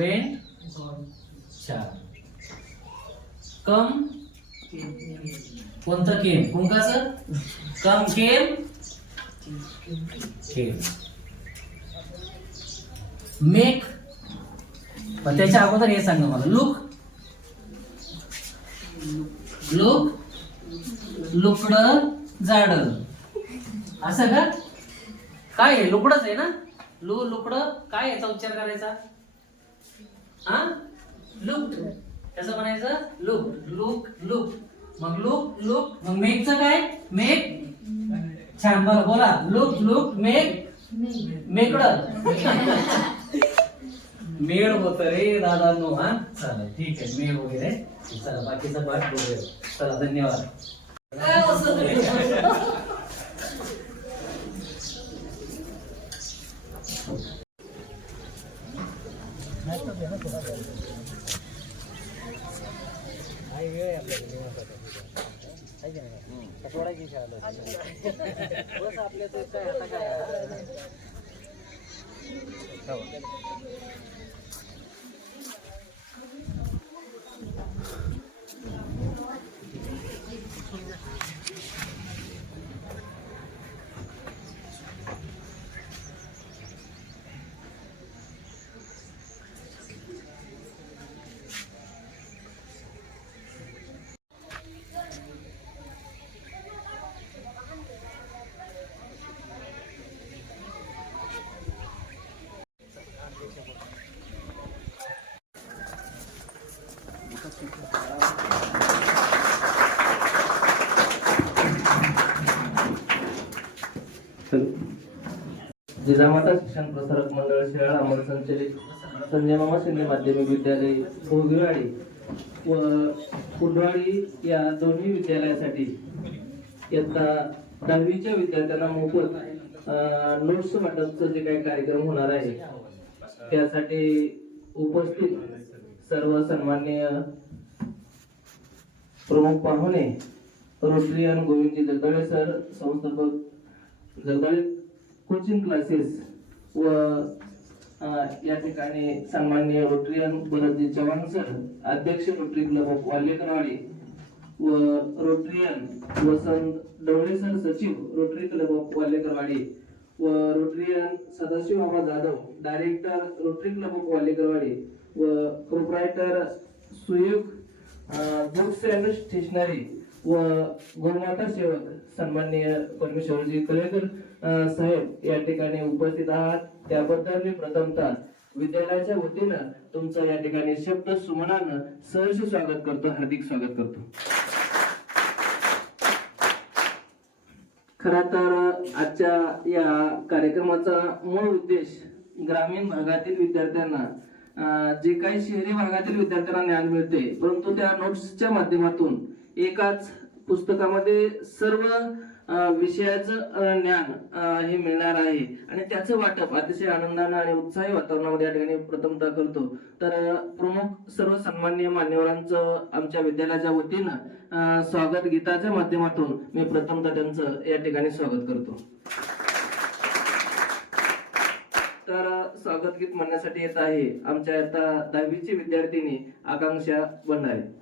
Went चार. कम कोणतं केम कुंकाचं कम केम केम. Make पण त्याच्या अगोदर हे सांग मला. लुक लुक लुकडं जाड असं का काय आहे लुकडच आहे ना. लुकडं काय याचा उच्चार करायचा हा लुक कसं म्हणायचं लुक लुक लुक मग लुक लुक मग मेकचं काय मेक छान बरं बोला लुक लुक मेक मेकड मेळ होत रे दादांनो. हा चला ठीक आहे मेळ वगैरे चला बाकीचा पाठ बघूया. चला धन्यवाद. जिजामाता शिक्षण प्रसारक मंडळ शिराळा अमर संचलित संजय मामा शिंदे माध्यमिक विद्यालय भोगीवाडी व कुंडवाडी या दोन्ही विद्यालयासाठी इयत्ता 10वीच्या विद्यार्थ्यांना मोफत नोट्स वाटपचं जे काही कार्यक्रम होणार आहे त्यासाठी उपस्थित सर्व सन्माननीय प्रमुख पाहुणे रोटरियन गोविंदजी जगदाळे सर संस्थापक जगदाळे कोचिंग क्लासेस व या ठिकाणी सन्माननीय रोटरियन भरतजी चव्हाण सर अध्यक्ष रोटरी क्लब ऑफ वाल्यकरवाडी व रोटरियन वसंत डवळे सर सचिव रोटरी क्लब ऑफ वाल्यकरवाडी व Rotarian Sadashiv Baba Jadhav director Rotary club of Walhekarwadi व proprietor Suyog books and stationery व गोमाता सेवक सन्माननीय परमेश्वरजी कलेकर साहेब या ठिकाणी उपस्थित आहात त्याबद्दल मी प्रथमतः विद्यालयाच्या वतीनं तुमचं या ठिकाणी शब्द सुमनानं सहर्ष स्वागत करतो. हार्दिक स्वागत करतो. खरा तर आजच्या या कार्यक्रमाचा मूळ उद्देश ग्रामीण भागातील विद्यार्थ्यांना जे काही शहरी भागातील विद्यार्थ्यांना ज्ञान मिळते परंतु त्या नोट्सच्या माध्यमातून एकाच पुस्तकामध्ये सर्व विषयाचं ज्ञान हे मिळणार आहे आणि त्याचं वाटप अतिशय आनंदानं आणि उत्साही वातावरणामध्ये या ठिकाणी प्रथमतः करतो. तर प्रमुख सर्व सन्माननीय मान्यवरांचं आमच्या विद्यालयाच्या वतीनं स्वागत गीताच्या माध्यमातून मी प्रथमतः त्यांचं या ठिकाणी स्वागत करतो. तर स्वागत गीत म्हणण्यासाठी येत आहे आमच्या आता 10वीची विद्यार्थिनी आकांक्षा भंडारे.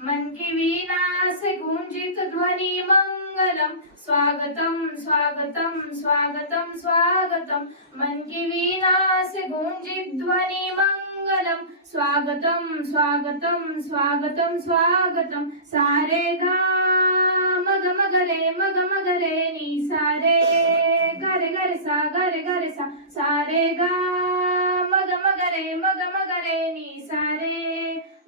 मन की वीणा से गूंजित ध्वनि मंगलम स्वागतम स्वागतम स्वागतम स्वागतम. मन की वीणा से गूंजित ध्वनि मंगलम स्वागतम स्वागतम स्वागतम स्वागतम. सारे गा मग मग रे नी सारे गरे गरे सा सारे गा मग मग रे नी सारे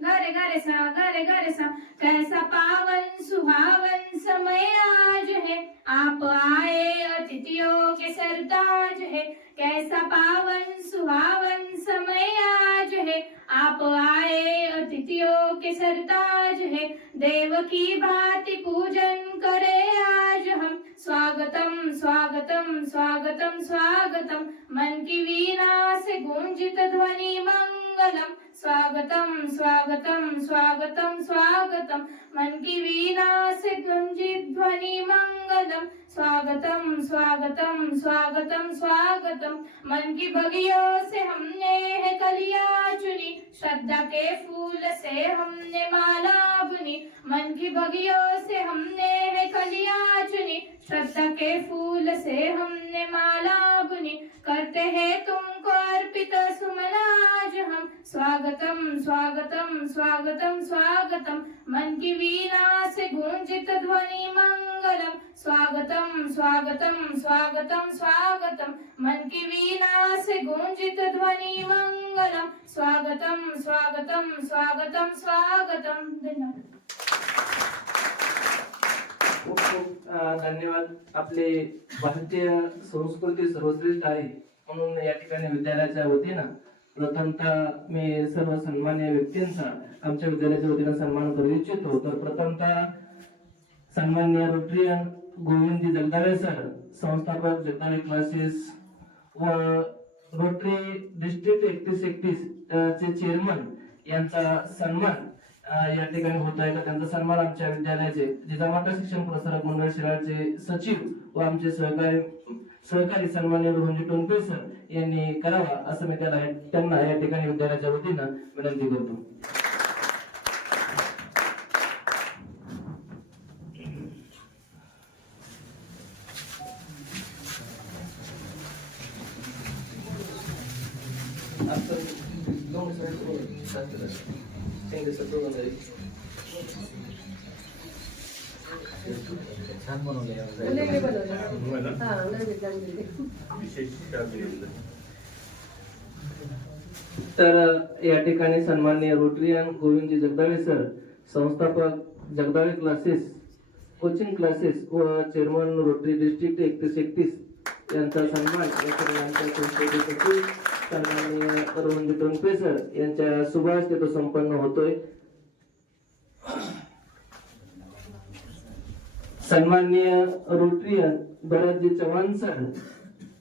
गरे सा. कैसा पावन सुहावन समय आज है आप आए अतिथियों के सरताज है. कैसा पावन सुहावन समय आज है आप आए अतिथियों के सरताज है. देव की भांति पूजन करे आज हम स्वागतम स्वागतम स्वागतम स्वागतम मन की वीणा से गूंजित ध्वनि मंगलम स्वागतम स्वागतम स्वागतम स्वागतम मन की वीणा से गूंजित ध्वनि मंगलम स्वागतम स्वागतम स्वागतम स्वागतम मन की बगियों से हमने है कलियां चुनी श्रद्धा के फूल से हमने माला बुनी मन की बगियों से हमने है कलियां चुनी श्रद्धा के फूल से हमने माला बुनी करते हैं तुमको अर्पित सुमन आज हम स्वागतम स्वागतम स्वागतम स्वागतम मन की वीणा से गूंजित ध्वनि मंगलम स्वागतम स्वागतम स्वागतम स्वागतम मन की वीणा से गूंजित ध्वनि मंगलम स्वागतम स्वागतम स्वागतम स्वागतम धन्यवाद. खूप खूप धन्यवाद. आपले भारतीय संस्कृती सर्वश्रेष्ठ आहे म्हणून या ठिकाणी विद्यालयाच्या वतीनं प्रथमतः मी सर्व सन्मान्य व्यक्तींचा आमच्या विद्यालयाच्या वतीनं सन्मान करू इच्छितो. तर प्रथमतः सन्मान्य रोटरियन गोविंदजी जगदाळे सर, संस्थापक जगदाळे क्लासेस व रोटरी डिस्ट्रिक्ट 3131 चे चेअरमन यांचा सन्मान या ठिकाणी होत आहे. तर त्यांचा सन्मान आमच्या विद्यालयाचे जिजामाता शिक्षण प्रसारक मंडळ शिराळचे सचिव व आमचे सहकारी सन्मान्य रोहनजी टोनपे सर यांनी करावा असं मी त्यांना या ठिकाणी विद्यालयाच्या वतीनं विनंती करतो. तर या ठिकाणी सन्माननीय रोटरियन गोविंदजी जगदाळे सर, संस्थापक जगदाळे क्लासेस कोचिंग क्लासेस व चेअरमन रोटरी डिस्ट्रिक्ट 3131 यांचा सन्मान सन्माननीय रोहनजी टोनपे सर यांच्या शुभ हस्ते तो संपन्न होतोय. सन्माननीय रोटरियन भरतजी चव्हाण सर,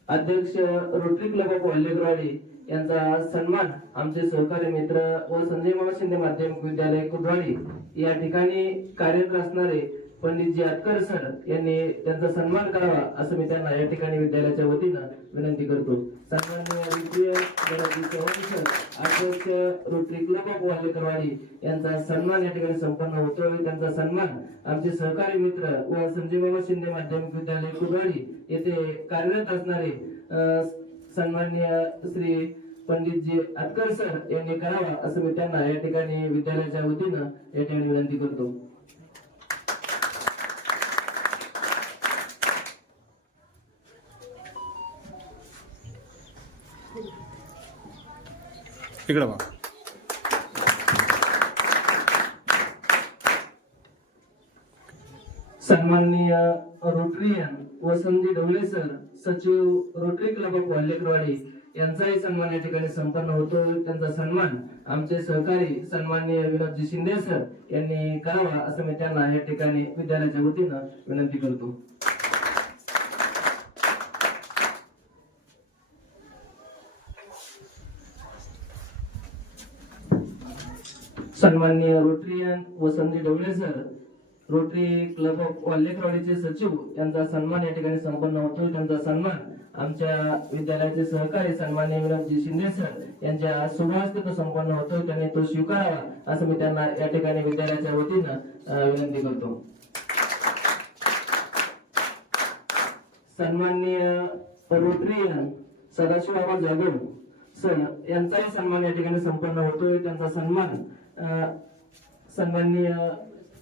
अध्यक्ष रोटरी क्लब ऑफ वाल्हेकरवाडी यांचा सन्मान आमचे सहकारी मित्र व संजय मामा शिंदे माध्यमिक विद्यालय कुर्डवाडी या ठिकाणी कार्यरत असणारे पंडितजी आतकर सर यांनी त्यांचा सन्मान करावा असं मी त्यांना या ठिकाणी विद्यालयाच्या वतीनं विनंती करतो. सन्माननीय रोटरियन भरतजी चव्हाण सर, अध्यक्ष रोटरी क्लब ऑफ वाल्हेकरवाडी यांचा सन्मान या ठिकाणी संपन्न होतोय. त्यांचा सन्मान आमचे सहकारी मित्र व संजय मामा शिंदे माध्यमिक विद्यालय कुर्डवाडी येथे कार्यरत असणारे सन्माननीय श्री पंडितजी आतकर सर यांनी करावा असं मी त्यांना या ठिकाणी विद्यालयाच्या वतीनं या ठिकाणी विनंती करतो. इकडे बघा. सन्माननीय रोटरियन वसंतजी ढवळे सर, सचिव रोटरी क्लब ऑफ वाल्हेकरवाडी यांचाही सन्मान या ठिकाणी संपन्न होतो. त्यांचा सन्मान आमचे सहकारी सन्माननीय विनोदजी शिंदे सर यांनी करावा असं मी त्यांना या ठिकाणी विद्यालयाच्या वतीनं विनंती करतो. सन्माननीय Rotarian Vasantji Dhawale sir, Rotary club of वाल्हेकरवाडीचे सचिव यांचा सन्मान या ठिकाणी संपन्न होतो. त्यांचा सन्मान आमच्या विद्यालयाचे सहकारी सन्माननीय विनोदजी शिंदे सर यांच्या शुभ हस्ते तो संपन्न होतो. त्यांनी तो स्वीकारावा असं मी त्यांना या ठिकाणी विद्यालयाच्या वतीनं विनंती करतो. सन्माननीय रोटरियन सदाशिवराव जाधव सर यांचाही सन्मान या ठिकाणी संपन्न होतोय. त्यांचा सन्मान सन्माननीय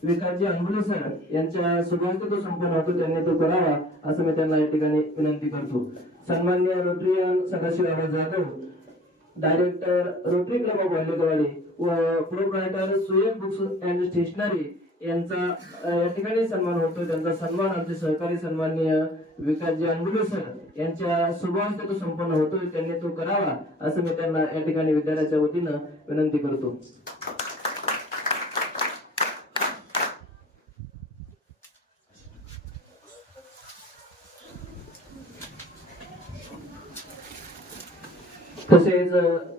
विकासजी अंबुले सर यांच्या शुभ हस्ते तो संपन्न होतो. त्यांनी तो करावा असं मी त्यांना या ठिकाणी विनंती करतो. सन्माननीय Rotarian Sadashivrao Jadhav, director Rotary club of Walhekarwadi व proprietor Suyash books and stationery यांचा या ठिकाणी सन्मान होतो. त्यांचा सन्मान आमचे सहकारी सन्माननीय विकासजी अंबुले सर यांच्या शुभ हस्ते तो संपन्न होतो. त्यांनी तो करावा असं मी त्यांना या ठिकाणी विद्यालयाच्या वतीनं विनंती करतो. तसेच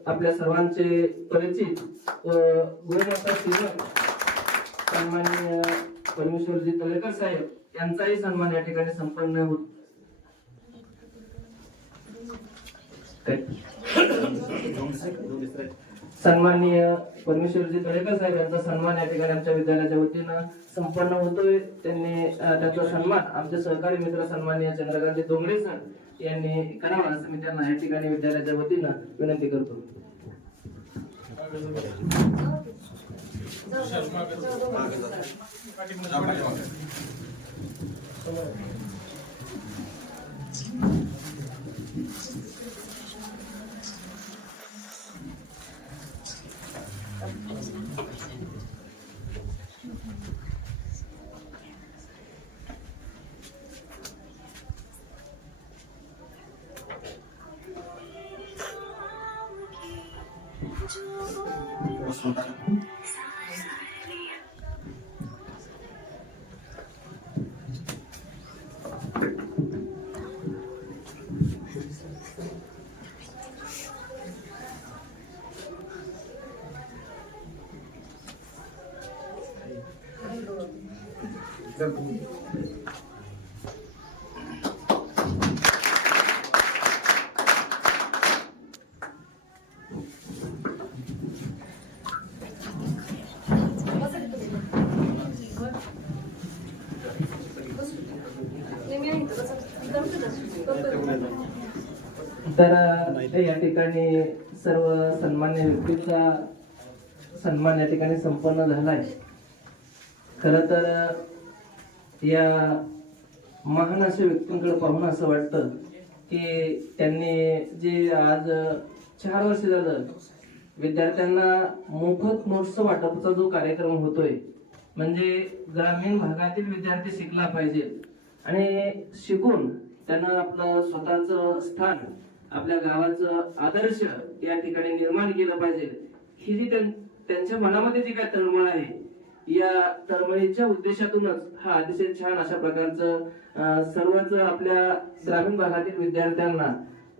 आपल्या सर्वांचे परिचित गुरुमाता सेवक सन्माननीय परमेश्वरजी तळेकर साहेब यांचाही सन्मान या ठिकाणी संपन्न होत सन्माननीय परमेश्वरजी तळेकर साहेब यांचा सन्मान या ठिकाणी आमच्या विद्यालयाच्या वतीनं संपन्न होतोय. त्यांनी त्याचा सन्मान आमचे सहकारी मित्र सन्माननीय चंद्रकांत डोंगरे सर यांनी करावा असं मी त्यांना या ठिकाणी विद्यालयाच्या वतीनं विनंती करतो. तर या ठिकाणी सर्व सन्मान्य व्यक्तींचा सन्मान या ठिकाणी संपन्न झालाय. खर तर या महान अशा व्यक्तींकडे पाहून असं वाटतं की त्यांनी जे आज 4 वर्ष झालं विद्यार्थ्यांना मोफत नोट्स वाटपचा जो कार्यक्रम होतोय, म्हणजे ग्रामीण भागातील विद्यार्थी शिकला पाहिजे आणि शिकून त्यांना आपलं स्वतःचं स्थान, आपल्या गावाचं आदर्श या ठिकाणी निर्माण केलं पाहिजे. ही जी त्यांच्या मनामध्ये जी काय तळमळ आहे, या तळमळीच्या उद्देशातूनच हा अतिशय छान अशा प्रकारचं सर्वच आपल्या ग्रामीण भागातील विद्यार्थ्यांना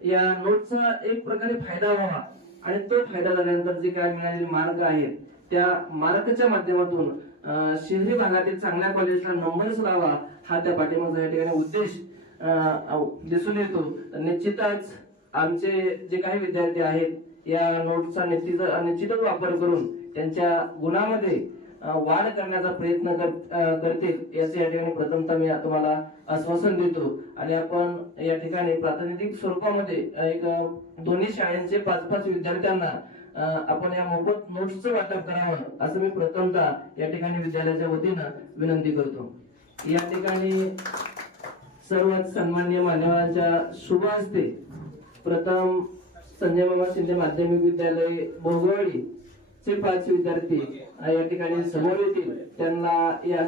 या नोटचा एक प्रकारे फायदा व्हावा आणि तो फायदा झाल्यानंतर जे काय मिळालेले मार्क आहेत त्या मार्कच्या माध्यमातून शहरी भागातील चांगल्या कॉलेजला नंबर्स लावा, हा त्या पाठीमागचा या ठिकाणी उद्देश दिसून येतो. निश्चितच आमचे जे काही विद्यार्थी आहेत या नोटचा निश्चितच वापर करून त्यांच्या गुणामध्ये वाढ करण्याचा प्रयत्न करतील याचे या ठिकाणी प्रथमतः मी तुम्हाला आश्वासन देतो. आणि आपण या ठिकाणी प्रातिनिधिक स्वरूपामध्ये एक दोन्ही शाळांचे 5-5 विद्यार्थ्यांना आपण या मोफत नोट्सचं वाटप करावं असं मी प्रथमतः या ठिकाणी विद्यालयाच्या वतीनं विनंती करतो. या ठिकाणी सर्वच सन्माननीय मान्यवरांच्या शुभ हस्ते प्रथम संजय मामा शिंदे माध्यमिक विद्यालय बोगवाडी चे 5 विद्यार्थी या ठिकाणी समोर येतील. त्यांना या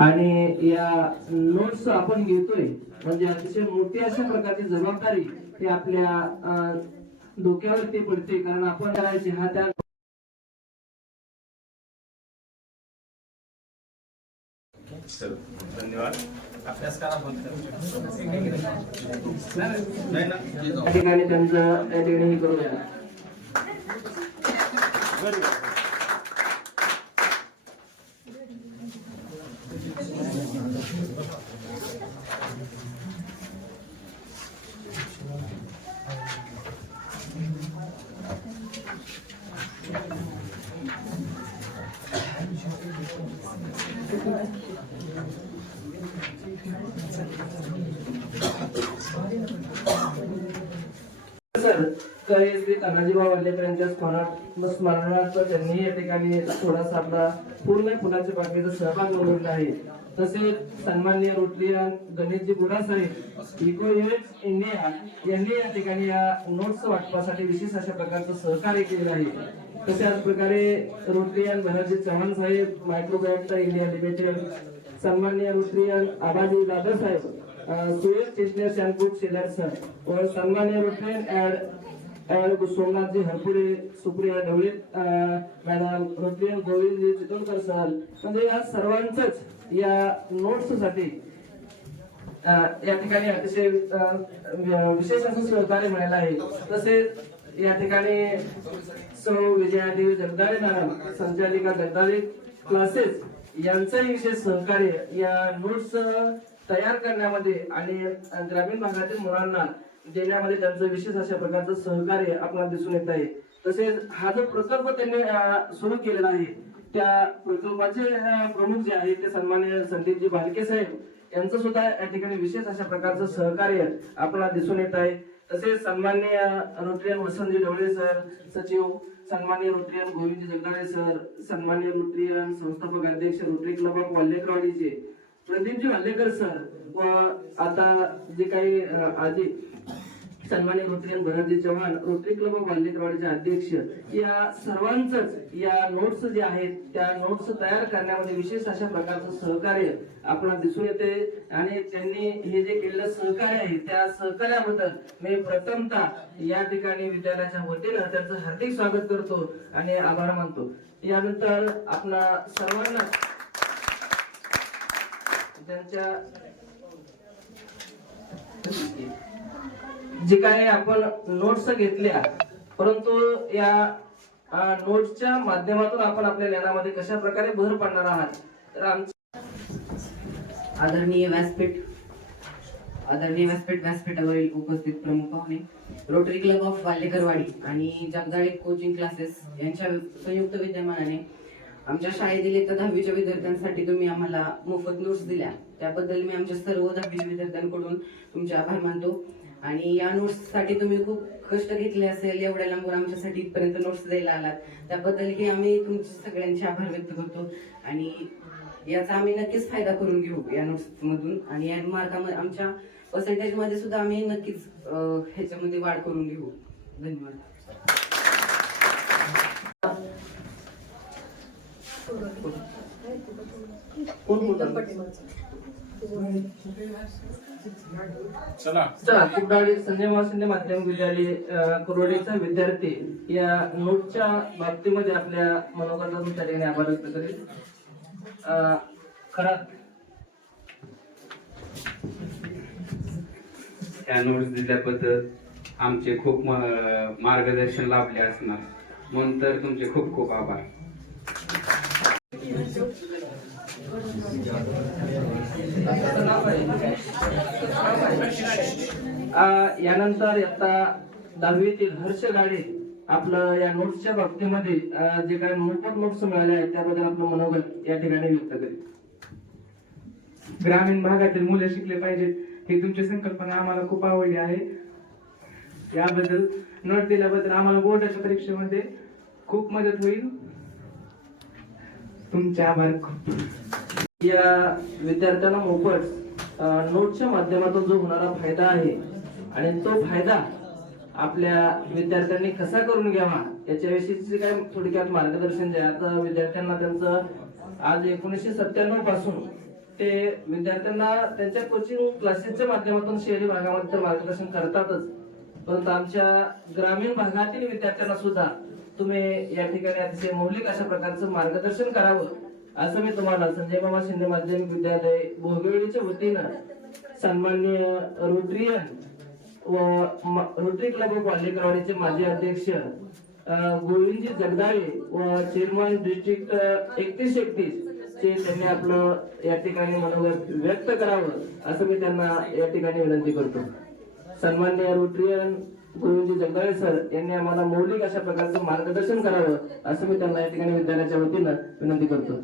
आणि या नोट्स आपण घेतोय म्हणजे अतिशय मोठी अशा प्रकारची जबाबदारी ही आपल्या डोक्यावरती पडते, कारण आपण करायचे हा त्या धन्यवाद. अभ्यास करा ठिकाणी त्यांचं या ठिकाणी हे करूया. सर श्री तानाजीराव वल्लेकर यांच्या स्मरणार्थ त्यांनी या ठिकाणी थोडासा आपला पूर्ण फुलाच्या बागेचा सहभाग नोंदवला आहे. तसेच सन्माननीय रोटरीयन गणेशजी बुरा साहेब इकोएड्स इंडिया यांनी या ठिकाणी या नोट्स वाटपासाठी विशेष अशा प्रकारचं सहकार्य केलेलं आहे. तशाच प्रकारे रोटरीयन भरतजी चव्हाण साहेब मायक्रोबॅटचा इंडिया लिमिटेड, सन्माननीय रोटरीयन आबाजी दादा साहेब Suresh Chitnis and book seller sir और सन्माननीय रोटरीयन एड Somnathji Harpure, Supriya Dhawale madam, Rotarian Govindji Chitodkar sir, म्हणजे या सर्वांचंच या नोट्स साठी या ठिकाणी अतिशय विशेष असं सहकार्य मिळालं आहे. तसेच या ठिकाणी सौ विजयादेवी जगदाळे मॅडम, संचालिका जगदाळे क्लासेस यांचंही विशेष सहकार्य या नोट्स तयार करण्यामध्ये आणि ग्रामीण भागातील मुलांना देण्यामध्ये त्यांचं विशेष अशा प्रकारचं सहकार्य आपल्याला दिसून येत आहे. तसेच हा जो प्रकल्प त्यांनी सुरू केलेला आहे त्या प्रकल्पाचे प्रमुख जे आहेत ते सन्माननीय संदीपजी भालके साहेब यांचं सुद्धा या ठिकाणी विशेष अशा प्रकारचं सहकार्य आपल्याला दिसून येत आहे. तसेच सन्माननीय रोटरियन वसंतजी ढवळे सर सचिव, सन्माननीय रोटरियन गोविंदजी जगदाळे सर, सन्माननीय रोटरियन संस्थापक अध्यक्ष रोटरी क्लब ऑफ वाल्हेकरवाडीचे प्रदीपजी वाल्हेकर सर व आता जे काही आधी सन्माननीय Rotarian Bharatji Chavan, Rotary club of वाल्हेकरवाडीचे अध्यक्ष, या सर्वांचंच या नोट्स जे आहेत त्या नोट्स तयार करण्यामध्ये विशेष अशा प्रकारचं सहकार्य आपल्याला दिसून येते. आणि त्यांनी हे जे केलेलं सहकार्य आहे त्या सहकार्याबद्दल मी प्रथमतः या ठिकाणी विद्यालयाच्या वतीनं त्यांचं हार्दिक स्वागत करतो आणि आभार मानतो. यानंतर आपणा सर्वांना त्यांच्या जे काही आपण नोट्स घेतल्या, परंतु या नोट्सच्या माध्यमातून आपण आपल्या ज्ञानामध्ये कशा प्रकारे भर पाडणार आहात. तर आदरणीय व्यासपीठावरील उपस्थित प्रमुख पाहुणे, रोटरी क्लब ऑफ वाल्हेकरवाडी आणि जगदाळे कोचिंग क्लासेस यांच्या संयुक्त विद्यमानाने आमच्या शाळेतील इयत्ता 10वीच्या विद्यार्थ्यांसाठी तुम्ही आम्हाला मोफत नोट्स दिल्या, त्याबद्दल मी आमच्या सर्व 10वीच्या विद्यार्थ्यांकडून तुमचे आभार मानतो. आणि या नोट्स साठी तुम्ही खूप कष्ट घेतले असेल, एवढ्या लांबून आमच्यासाठी इथपर्यंत नोट्स द्यायला आलात, त्याबद्दलही आम्ही तुमचे सगळ्यांचे आभार व्यक्त करतो. आणि याचा आम्ही नक्कीच फायदा करून घेऊ या नोट्स मधून. आणि या मार्कामध्ये आमच्या पर्सेंटेज मध्ये सुद्धा आम्ही नक्कीच ह्याच्यामध्ये वाढ करून घेऊ. धन्यवाद. चला कुडाळी संजय महाशिंदे माध्यमिक विद्यालय कुरोडीचा विद्यार्थी या नोटच्या बाबतीमध्ये आपल्या मनोगतातून त्या ठिकाणी आभार व्यक्त करेल. खरा या नोट्स दिल्याबद्दल आमचे खूप मार्गदर्शन लाभले असणार, म्हणून तर तुमचे खूप खूप आभार. यानंतर इयत्ता 10वीतील हर्ष गाडे आपलं या नोट्सच्या बाबतीमध्ये जे काही मोफत नोट्स मिळाले आहेत त्याबद्दल आपलं मनोगत या ठिकाणी व्यक्त करेल. ग्रामीण भागातील मुले शिकले पाहिजेत ही तुमची संकल्पना आम्हाला खूप आवडली आहे. याबद्दल नोट दिल्याबद्दल आम्हाला बोर्डाच्या परीक्षेमध्ये खूप मदत होईल. तुमचे आभार. या विद्यार्थ्यांना मोफत नोटच्या माध्यमातून जो होणारा फायदा आहे आणि तो फायदा आपल्या विद्यार्थ्यांनी कसा करून घ्यावा याच्याविषयीचे काय थोडक्यात मार्गदर्शन जे आता विद्यार्थ्यांना त्यांचं आज 1997 पासून ते विद्यार्थ्यांना त्यांच्या कोचिंग क्लासेसच्या माध्यमातून शहरी भागामध्ये तर मार्गदर्शन करतातच, परंतु आमच्या ग्रामीण भागातील विद्यार्थ्यांना सुद्धा तुम्ही या ठिकाणी अतिशय मौलिक अशा प्रकारचं मार्गदर्शन करावं असं मी तुम्हाला संजय मामा शिंदे माध्यमिक विद्यालय भोगवळीच्या वतीनं सन्माननीय रोटरियन व रोटरी क्लब ऑफ वाल्हेकरवाडीचे माजी अध्यक्ष गोविंदजी जगदाळे व चेअरमन डिस्ट्रिक्ट 3131 चे त्यांनी आपलं या ठिकाणी मनोगत व्यक्त करावं असं मी त्यांना या ठिकाणी विनंती करतो. सन्माननीय रोटरियन गोविंदजी जगदाळे सर यांनी आम्हाला मौलिक अशा प्रकारचं मार्गदर्शन करावं असं मी त्यांना या ठिकाणी विद्यालयाच्या वतीनं विनंती करतो.